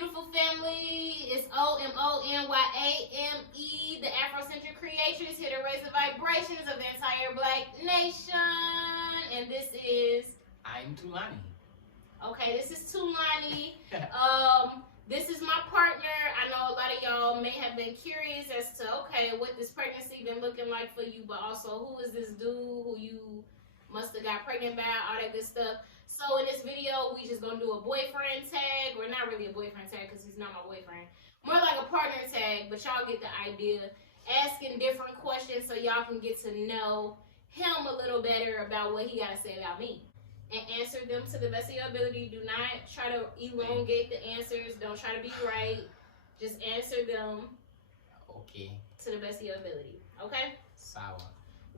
beautiful family. It's OMONYAME, the Afrocentric creations, here to raise the vibrations of the entire Black nation. And this is... I'm Tulani. Okay, this is Tulani. This is my partner. I know a lot of y'all may have been curious as to, okay, what this pregnancy been looking like for you, but also who is this dude who you must have got pregnant by, all that good stuff. So in this video, we just gonna do a boyfriend tag, or not really a boyfriend tag because he's not my boyfriend. More like a partner tag, but y'all get the idea. Asking different questions so y'all can get to know him a little better about what he gotta say about me. And answer them to the best of your ability. Do not try to elongate the answers. Don't try to be right. Just answer them. Okay. To the best of your ability. Okay? Sour.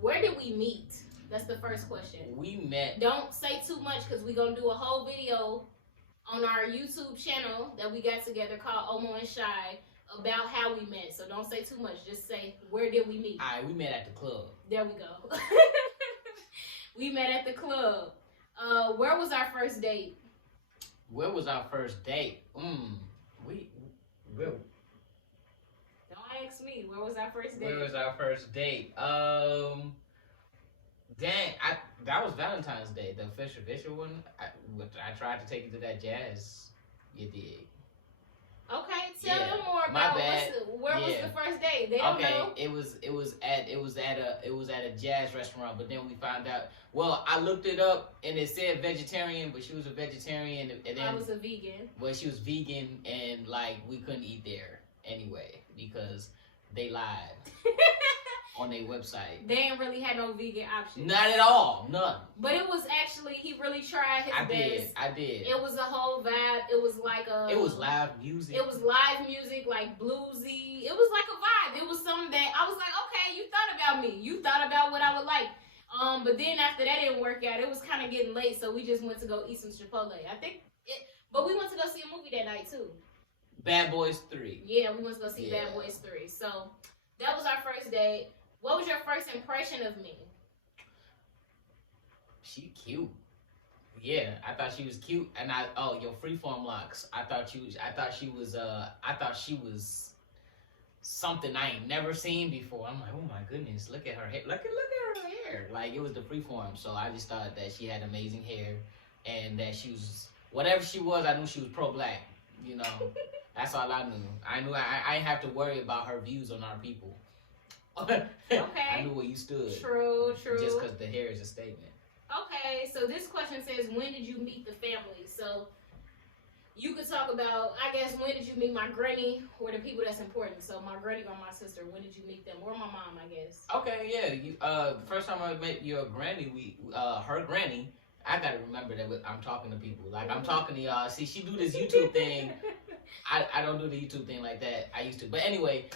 Where did we meet? That's the first question. We met. Don't say too much because we're going to do a whole video on our YouTube channel that we got together called Omo and Chai about how we met. So don't say too much. Just say, where did we meet? All right, we met at the club. There we go. We met at the club. Where was our first date? Where was our first date? Don't ask me. Where was our first date? Where was our first date? That was Valentine's Day, the official one. I tried to take you to that jazz. You did. Okay, tell them more about where was the first date. They don't know. It was at a jazz restaurant, but then we found out. Well, I looked it up and it said vegetarian, but she was a vegetarian, and then I was a vegan. Well, she was vegan, and like we couldn't eat there anyway because they lied on their website. They didn't really have no vegan options. Not at all, none. But it was actually, he really tried his best. I did. It was a whole vibe. It was like It was live music. It was live music, like bluesy. It was like a vibe. It was something that I was like, okay, you thought about me. You thought about what I would like. But then after that didn't work out. It was kind of getting late, so we just went to go eat some Chipotle. But we went to go see a movie that night too. Bad Boys 3. Yeah, we went to go see Bad Boys 3. So that was our first date. What was your first impression of me? She cute. Yeah, I thought she was cute, and your freeform locks. I thought she was something I ain't never seen before. I'm like, oh my goodness, look at her hair. Look at her hair. Like, it was the freeform. So I just thought that she had amazing hair, and that she was whatever she was. I knew she was pro-black. You know, that's all I knew. I didn't have to worry about her views on our people. Okay. I knew where you stood. True. Just because the hair is a statement. Okay, so this question says, when did you meet the family? So you could talk about, I guess, when did you meet my granny or the people that's important? So my granny or my sister, when did you meet them? Or my mom, I guess. Okay, yeah. The first time I met your granny, her granny, I gotta remember that I'm talking to people. Like, I'm talking to y'all. See, she do this YouTube thing. I don't do the YouTube thing like that. I used to. But anyway,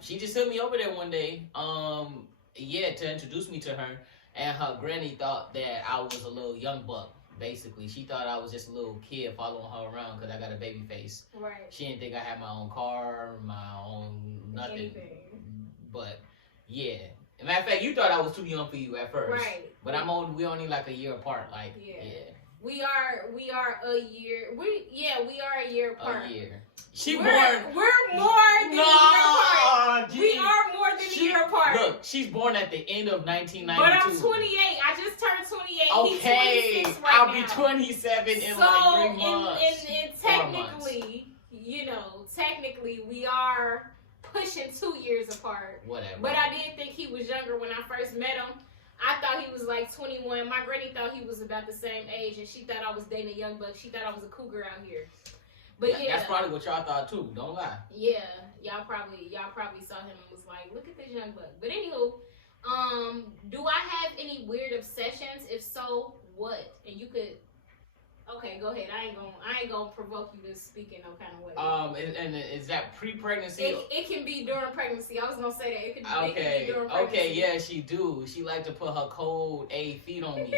she just sent me over there one day, to introduce me to her. And her granny thought that I was a little young buck, basically. She thought I was just a little kid following her around because I got a baby face. Right. She didn't think I had my own car, my own nothing. Anything. But, yeah. As a matter of fact, you thought I was too young for you at first. Right. But we're only like a year apart. Like, yeah. We are a year. We are a year apart. A year. We're more than a year apart. Gee, we are more than a year apart. Look, she's born at the end of 1992. But I'm 28. I just turned 28. Okay, He's 26 right I'll now. be 27 in like 3 months. And technically, technically we are pushing 2 years apart. Whatever. But I didn't think he was younger when I first met him. I thought he was like 21. My granny thought he was about the same age, and she thought I was dating a young buck. She thought I was a cougar out here. But that's probably what y'all thought too. Don't lie. Yeah, y'all probably saw him and was like, "Look at this young buck." But anywho, do I have any weird obsessions? If so, what? And you could. Okay, go ahead. I ain't gonna provoke you to speak in no kind of way. And is that pre-pregnancy? It can be during pregnancy. I was gonna say that. It can be during pregnancy. Okay, yeah, she do. She like to put her cold A feet on me.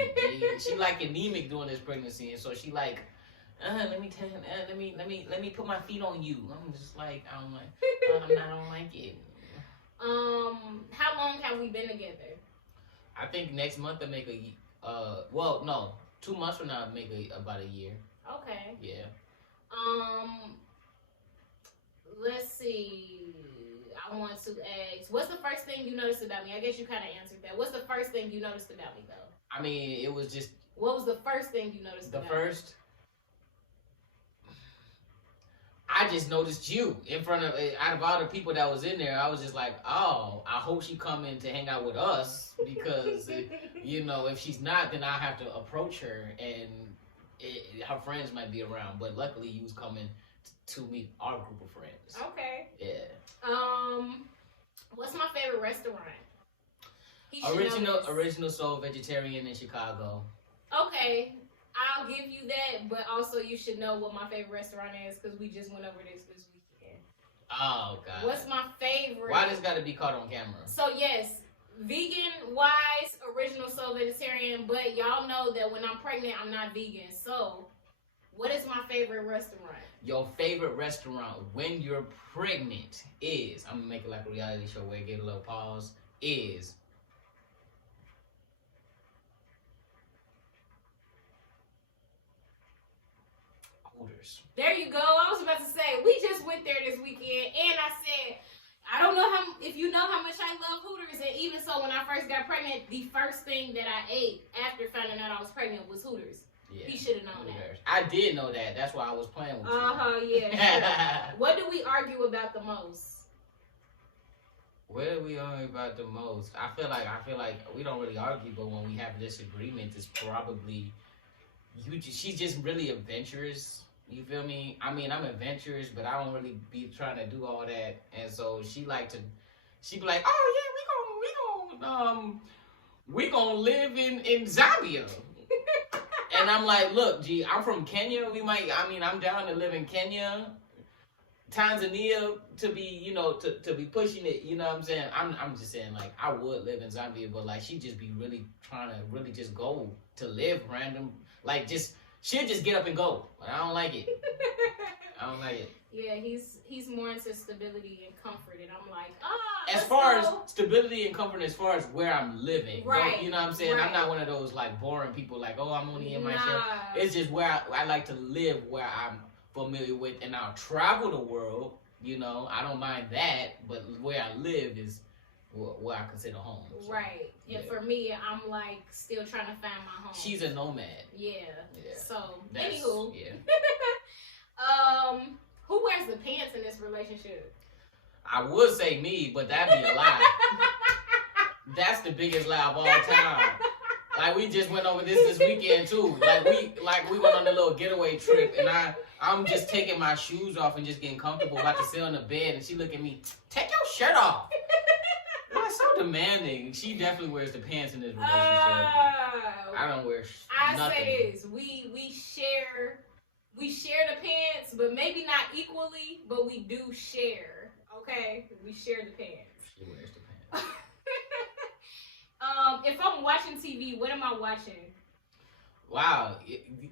She like anemic during this pregnancy, and so she like, let me tell you, let me put my feet on you. I'm just like, I don't like it. How long have we been together? I think next month to make 2 months from now, make about a year. Okay. Yeah. to ask, what's the first thing you noticed about me? I guess you kind of answered that. What's the first thing you noticed about me, though? I mean, it was just... What was the first thing you noticed about me? I just noticed you in front of, out of all the people that was in there. I was just like, oh, I hope she come in to hang out with us, because, you know, if she's not, then I have to approach her, and her friends might be around. But luckily, you was coming to meet our group of friends. Okay. Yeah. What's my favorite restaurant? Original Soul Vegetarian in Chicago. Okay. I'll give you that, but also you should know what my favorite restaurant is, because we just went over this weekend. Oh, God. What's my favorite? Why does got to be caught on camera? So, yes, vegan-wise, Original Soul Vegetarian, but y'all know that when I'm pregnant, I'm not vegan. So, what is my favorite restaurant? Your favorite restaurant when you're pregnant is, I'm going to make it like a reality show where I get a little pause, is... Hooters. There you go. I was about to say, we just went there this weekend, and I said, I don't know if you know how much I love Hooters, and even so, when I first got pregnant, the first thing that I ate after finding out I was pregnant was Hooters. Yeah. He should have known that. I did know that. That's why I was playing with you. Yeah. What do we argue about the most? Where do we argue about the most? I feel like we don't really argue, but when we have disagreement, it's probably she's just really adventurous. You feel me? I mean, I'm adventurous, but I don't really be trying to do all that. And so she be like, oh yeah, we gonna live in Zambia. And I'm like, look, G, I'm from Kenya. I'm down to live in Kenya, Tanzania, to be, to be pushing it. You know what I'm saying? I'm just saying, like, I would live in Zambia, but like, she just be really trying to really just go to live random, like she'll just get up and go. But I don't like it. I don't like it. Yeah, he's more into stability and comfort, and I'm like, as far as stability and comfort, as far as where I'm living, right? You know what I'm saying? Right. I'm not one of those like boring people. Like, oh, I'm only in my shell. It's just where I like to live, where I'm familiar with, and I'll travel the world. You know, I don't mind that, but where I live is where I consider home. So, right. And for me, I'm like still trying to find my home. She's a nomad. Yeah. So, that's, anywho. Yeah. Who wears the pants in this relationship? I would say me, but that'd be a lie. That's the biggest lie of all time. Like, we just went over this weekend too. Like we went on a little getaway trip, and I'm just taking my shoes off and just getting comfortable, about to sit on the bed, and she look at me, take your shirt off. That's so demanding. She definitely wears the pants in this relationship. I don't wear nothing. I say this: we share the pants, but maybe not equally, but we do share. Okay, we share the pants. She wears the pants. If I'm watching TV, what am I watching? Wow,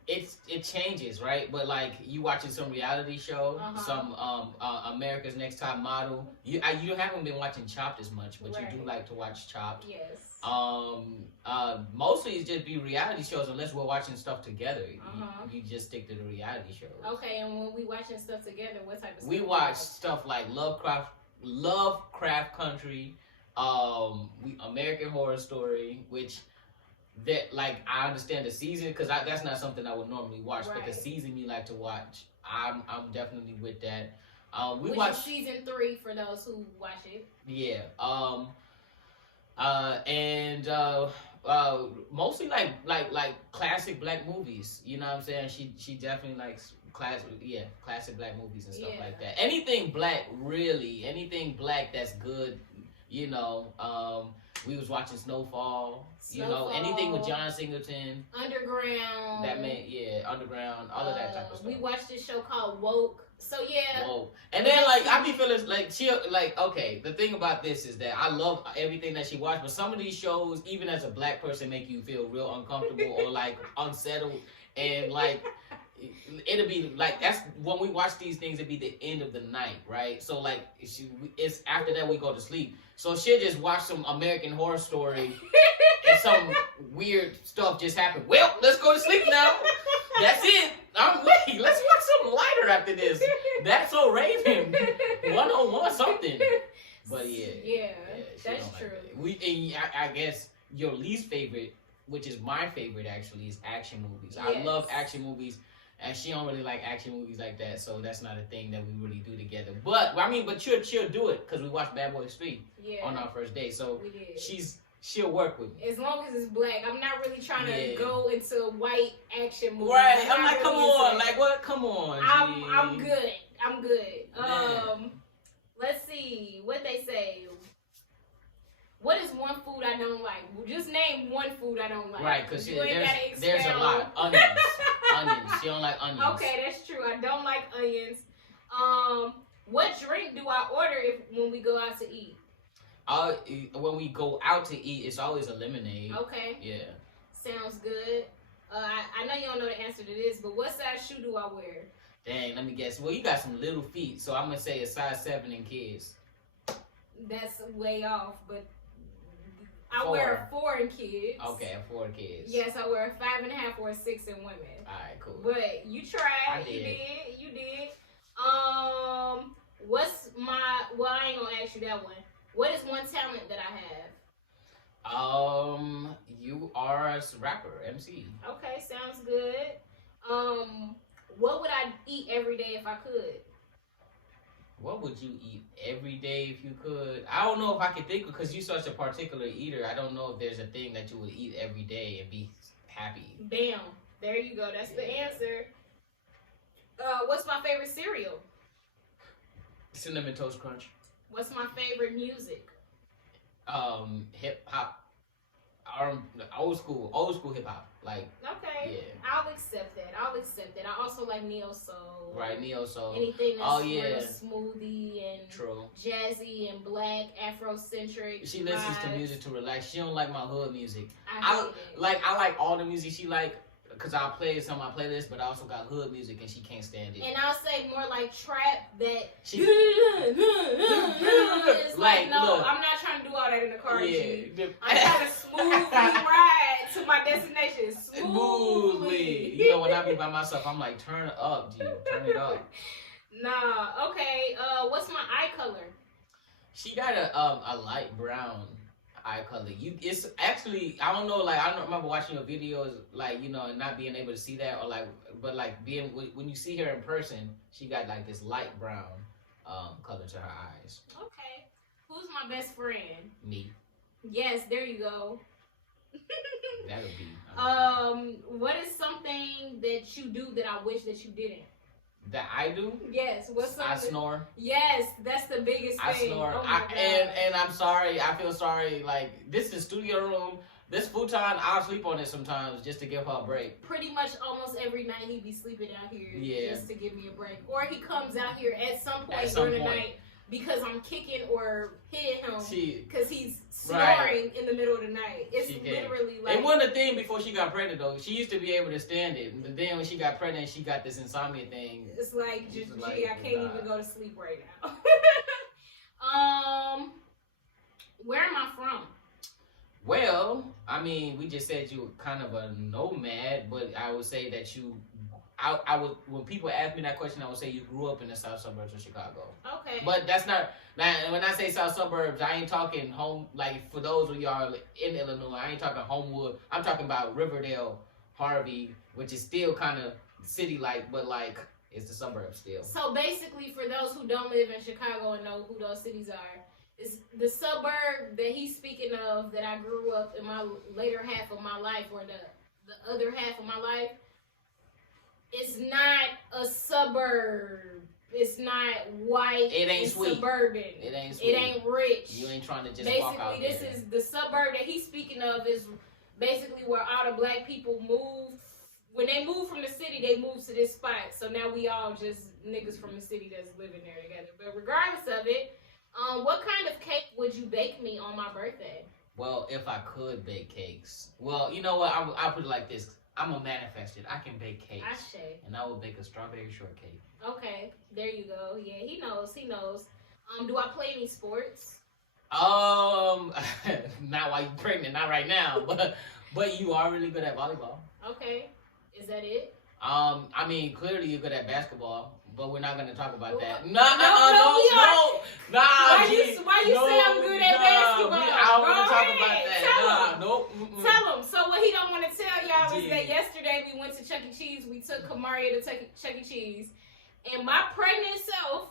it changes, right? But like, you watching some reality show, some America's Next Top Model. You haven't been watching Chopped as much, but right. You do like to watch Chopped. Yes. Mostly it's just be reality shows unless we're watching stuff together. You just stick to the reality shows. Okay, and when we watching stuff together, what type of stuff? We watch stuff like Lovecraft Country, American Horror Story, which. That, like, I understand the season, because that's not something I would normally watch, right. But the season you like to watch, I'm definitely with that. We watch season 3 for those who watch it. Yeah. Mostly like classic black movies. You know what I'm saying? She definitely likes classic black movies and stuff like that. Anything black, really, anything black that's good. You know, we was watching Snowfall. You know, anything with John Singleton. Underground. Underground. All of that type of stuff. We watched this show called Woke. So yeah. Woke. And then like I be feeling like okay. The thing about this is that I love everything that she watched, but some of these shows, even as a black person, make you feel real uncomfortable or like unsettled, and like. It'll be like, that's when we watch these things, it'd be the end of the night, right? So like it's after that we go to sleep. So she'll just watch some American Horror Story and some weird stuff just happened. Well, let's go to sleep now. That's it. I'm late. Let's watch something lighter after this. That's so Raven. 101 something. But yeah, Yeah, she that's don't like true. that. I guess your least favorite, which is my favorite actually, is action movies. Yes. I love action movies. And she don't really like action movies like that, so that's not a thing that we really do together. But I mean, but she'll do it because we watched Bad Boys 3 on our first date. So we did. she'll work with me. As long as it's black, I'm not really trying to Yeah. go into white action movies. Right? I'm like, not come really on, into like what? Come on. I'm G. good. I'm good. Man. Let's see what they say. What is one food I don't like? Just name one food I don't like. Right, because you ain't gotta there's a expound. lot. Onions. Onions. She don't like onions. Okay, that's true. I don't like onions. What drink do I order when we go out to eat? When we go out to eat, it's always a lemonade. Okay. Yeah. Sounds good. I know you don't know the answer to this, but what size shoe do I wear? Dang, let me guess. Well, you got some little feet, so I'm gonna say a size 7 in kids. That's way off, but I 4. wear a 4 in kids. Okay, 4 kids. Yes, I wear a 5.5 or a 6 in women. All right, cool. But you tried. I did. You did. What's my? Well, I ain't gonna ask you that one. What is one talent that I have? You are a rapper, MC. Okay, sounds good. What would I eat every day if I could? What would you eat every day if you could? I don't know if I could think, because you're such a particular eater. I don't know if there's a thing that you would eat every day and be happy. Bam. There you go. That's the answer. What's my favorite cereal? Cinnamon Toast Crunch. What's my favorite music? Hip hop. Old school hip hop. Like, okay. yeah. I'll accept that. I also like neo soul. Right, neo soul. Anything that's yeah. real smoothie and True. Jazzy and black, Afrocentric. She listens to vibes. music to relax. She don't like my hood music. I hate it. I like all the music she like, because I'll play it on my playlist, but I also got hood music and she can't stand it. And I'll say more like trap that. She, It's like, no, look, I'm not trying to do all that in the car. yeah. I'm trying to smoothly ride to my destination. Smoothly. You know, when I be by myself, I'm like, turn it up, G. Turn it up. Nah, okay. What's my eye color? She got a light brown eye color. It's actually, I don't know, like, I don't remember watching your videos, like, you know, and not being able to see that, or like, but like when you see her in person, she got like this light brown color to her eyes. Okay. Who's my best friend? Me. Yes, there you go. That would be. What is something that you do that I wish that you didn't? That I do? Yes. What's something? I snore. Yes, that's the biggest I thing. snore. Oh my God. And I'm sorry. I feel sorry. Like, this is studio room. This futon, I'll sleep on it sometimes just to give her a break. Pretty much almost every night he be sleeping out here Yeah. just to give me a break. Or he comes out here at some point during the night because I'm kicking or hitting him because he's snoring in the middle of the night. It's literally like... It wasn't a thing before she got pregnant, though. She used to be able to stand it. But then when she got pregnant, she got this insomnia thing. It's like, just, like, I can't even go to sleep right now. Where am I from? Well, I mean, we just said you were kind of a nomad, but I would say that I would, when people ask me that question, I would say you grew up in the south suburbs of Chicago. Okay. But that's not, when I say south suburbs, I ain't talking home, like for those of y'all in Illinois, I ain't talking Homewood. I'm talking about Riverdale, Harvey, which is still kind of city-like, but like, it's the suburbs still. So basically, for those who don't live in Chicago and know who those cities are, it's the suburb that he's speaking of that I grew up in my later half of my life, or the other half of my life. It's not a suburb. It's not white. It ain't sweet. Suburban. It ain't sweet. It ain't rich. You ain't trying to just basically, walk out this there. is the suburb that he's speaking of. Is basically where all the black people move. When they move from the city, they move to this spot. So now we all just niggas from the city that's living there together. But regardless of it, what kind of cake would you bake me on my birthday? Well, if I could bake cakes. Well, you know what? I'll put it like this. I'm a manifested. I can bake cakes. Ashe. And I will bake a strawberry shortcake. Okay, there you go. Yeah, he knows. He knows. Do I play any sports? Not while you're pregnant, not right now, but you are really good at volleyball. Okay, is that it? I mean, clearly you're good at basketball, but we're not gonna talk about that. we No. Why you say I'm good at basketball? I don't want to talk Go about ahead. that. Tell him. Tell him. So what he don't want to tell y'all is Gee. that yesterday we went to Chuck E. Cheese. We took Kamaria to Chuck E. Cheese, and my pregnant self.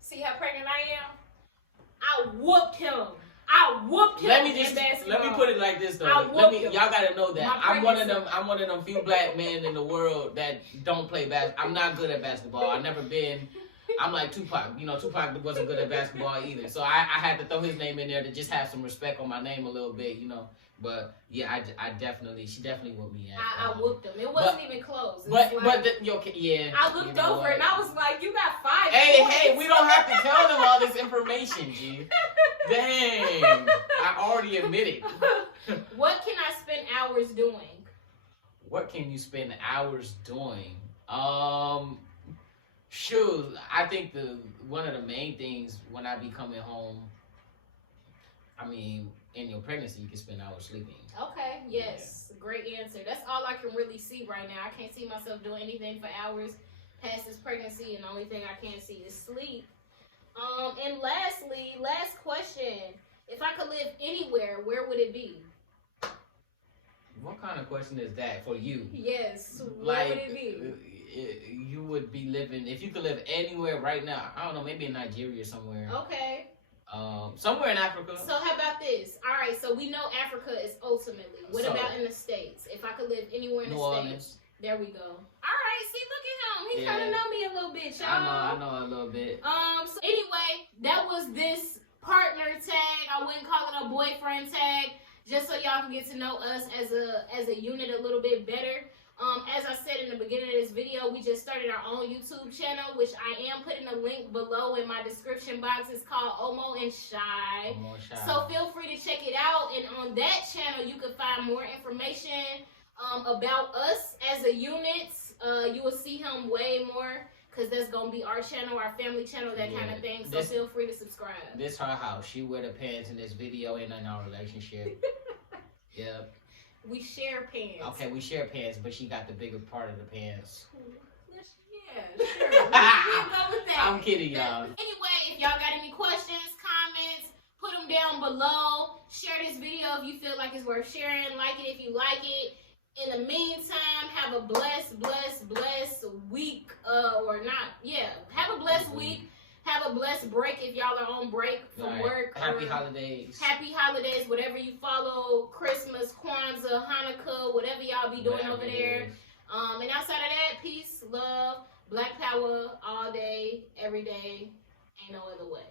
See how pregnant I am? I whooped him. Let me in basketball. let me put it like this though. Y'all gotta know that I'm one of them few black men in the world that don't play basketball. I'm not good at basketball. I've never been. I'm like Tupac. You know, Tupac wasn't good at basketball either. So I had to throw his name in there to just have some respect on my name a little bit, you know. But yeah, she definitely whooped me. I whooped him. It wasn't even close. Yeah. I looked over and I was like, "You got 5 points." Hey, we don't have to tell them all this information, G. Dang, I already admitted. What can I spend hours doing? What can you spend hours doing? Shoot, I think one of the main things when I be coming home, I mean, in your pregnancy, you can spend hours sleeping. Okay, yes, great answer. That's all I can really see right now. I can't see myself doing anything for hours past this pregnancy, and the only thing I can see is sleep. And lastly, last question: if I could live anywhere, where would it be? What kind of question is that for you? Yes, where would it be? You would be living, if you could live anywhere right now, I don't know, maybe in Nigeria or somewhere. Okay. Somewhere in Africa. So how about this? All right, so we know Africa is ultimately. What about in the States? If I could live anywhere in the States. There we go. All right, see, look at him. He kind of know me a little bit, y'all. I know a little bit. So anyway, that was this partner tag. I wouldn't call it a boyfriend tag, just so y'all can get to know us as a unit a little bit better. As I said in the beginning of this video, we just started our own YouTube channel, which I am putting a link below in my description box. It's called Omo and Chai. So feel free to check it out. And on that channel, you can find more information about us as a unit. You will see him way more because that's going to be our channel, our family channel, that kind of thing. So feel free to subscribe. This her house. She wear the pants in this video and in our relationship. Yeah. We share pants. Okay, we share pants, but she got the bigger part of the pants. Yeah, sure. We'll go with that. I'm kidding, y'all. Anyway, if y'all got any questions, comments, put them down below. Share this video if you feel like it's worth sharing. Like it if you like it. In the meantime, have a blessed week. Have a blessed week. Have a blessed break if y'all are on break from work. Happy holidays. Happy holidays, whatever you follow. Christmas, Kwanzaa, Hanukkah, whatever y'all be doing over there. And outside of that, peace, love, Black power all day, every day. Ain't no other way.